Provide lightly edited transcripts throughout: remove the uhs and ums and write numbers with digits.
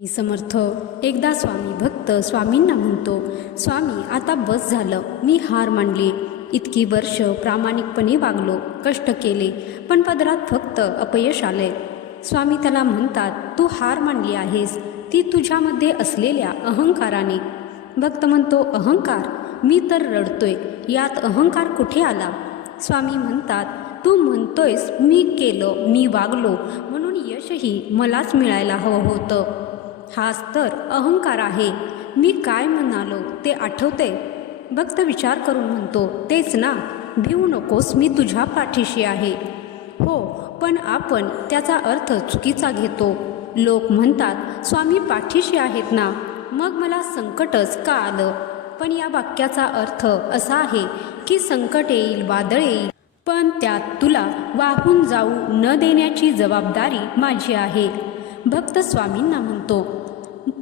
समर्थ एकदा स्वामी भक्त स्वामींना म्हणतो, स्वामी आता बस झालं, मी हार मानली. इतकी वर्ष प्रामाणिकपणे वागलो, कष्ट केले, पण पदरात फक्त अपयश आले. स्वामी त्याला म्हणतात, तू हार मानली आहेस ती तुझ्यामध्ये असलेल्या अहंकाराने. भक्त म्हणतो, अहंकार? मी तर रडतोय, यात अहंकार कुठे आला? स्वामी म्हणतात, तू म्हणतोयस मी केलं, मी वागलो म्हणून यशही मलाच मिळायला हवं होतं. हाच तर अहंकार आहे. मी काय म्हणालो ते आठवते? भक्त विचार करून म्हणतो, तेच ना, भिवू नकोस, मी तुझ्या पाठीशी आहे. हो, पण आपण त्याचा अर्थ चुकीचा घेतो. लोक म्हणतात, स्वामी पाठीशी आहेत ना, मग मला संकटच का आलं? पण या वाक्याचा अर्थ असा आहे की संकट येईल, वादळ येईल, पण त्यात तुला वाहून जाऊ न देण्याची जबाबदारी माझी आहे. भक्त स्वामींना म्हणतो,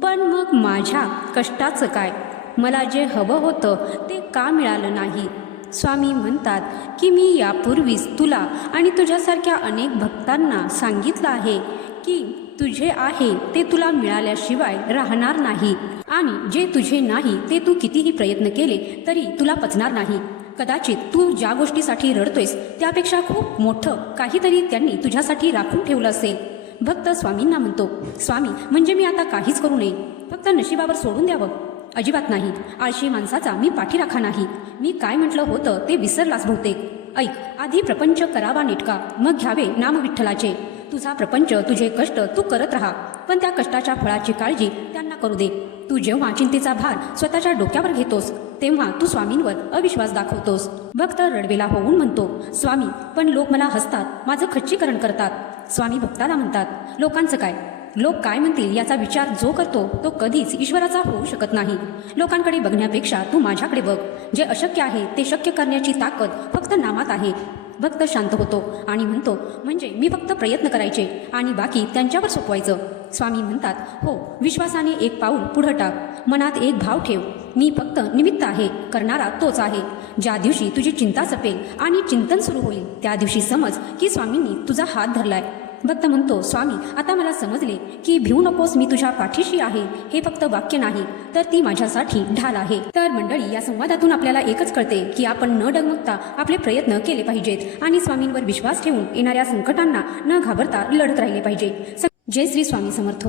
पण मग माझ्या कष्टाचं काय? मला जे हवं होतं ते का मिळालं नाही? स्वामी म्हणतात की मी यापूर्वीच तुला आणि तुझ्यासारख्या अनेक भक्तांना सांगितलं आहे की तुझे आहे ते तुला मिळाल्याशिवाय राहणार नाही, आणि जे तुझे नाही ते तू कितीही प्रयत्न केले तरी तुला पचणार नाही. कदाचित तू ज्या गोष्टीसाठी रडतोयस त्यापेक्षा खूप मोठं काहीतरी त्यांनी तुझ्यासाठी राखून ठेवलं असेल. भक्त स्वामींना म्हणतो, स्वामी म्हणजे मी आता काहीच करू नये, फक्त नशिबावर सोडून द्यावं? अजिबात नाही. आळशी माणसाचा मी पाठीराखा नाही. मी काय म्हटलं होतं ते विसरलास बहुतेक. ऐक, आधी प्रपंच करावा नेटका, मग घ्यावे नाम विठ्ठलाचे. तुझा प्रपंच, तुझे कष्ट तू करत राहा, पण त्या कष्टाच्या फळाची काळजी त्यांना करू दे. तू जेव्हा चिंतेचा भार स्वतःच्या डोक्यावर घेतोस तेव्हा तू स्वामींवर अविश्वास दाखवतोस. भक्त रडवेला होऊन म्हणतो, स्वामी पण लोक मला हसतात, माझं खच्चीकरण करतात. स्वामी भक्ताला म्हणतात, लोकांचं काय? लोक काय म्हणतील याचा विचार जो करतो तो कधीच ईश्वराचा होऊ शकत नाही. लोकांकडे बघण्यापेक्षा तू माझ्याकडे बघ. जे अशक्य आहे ते शक्य करण्याची ताकद फक्त नामात आहे. भक्त शांत होतो आणि म्हणतो, म्हणजे मी फक्त प्रयत्न करायचे आणि बाकी त्यांच्यावर सोपवायचं. स्वामी म्हणतात, हो, विश्वासाने एक पाऊल पुढं टाक. मनात एक भाव ठेव, मी फक्त निमित्त आहे, करणारा तोच आहे. ज्या दिवशी तुझी चिंता सपेल आणि चिंतन सुरू होईल त्या दिवशी समज की स्वामींनी तुझा हात धरलाय. भक्त म्हणतो, स्वामी आता मला समजले की भिवू नकोस, मी तुझ्या पाठीशी आहे हे फक्त वाक्य नाही, तर ती माझ्यासाठी ढाल आहे. तर मंडळी, या संवादातून आपल्याला एकच कळते की आपण न डगमगता आपले प्रयत्न केले पाहिजेत आणि स्वामींवर विश्वास ठेवून येणाऱ्या संकटांना न घाबरता लढत राहिले पाहिजे. जय श्री स्वामी समर्थ.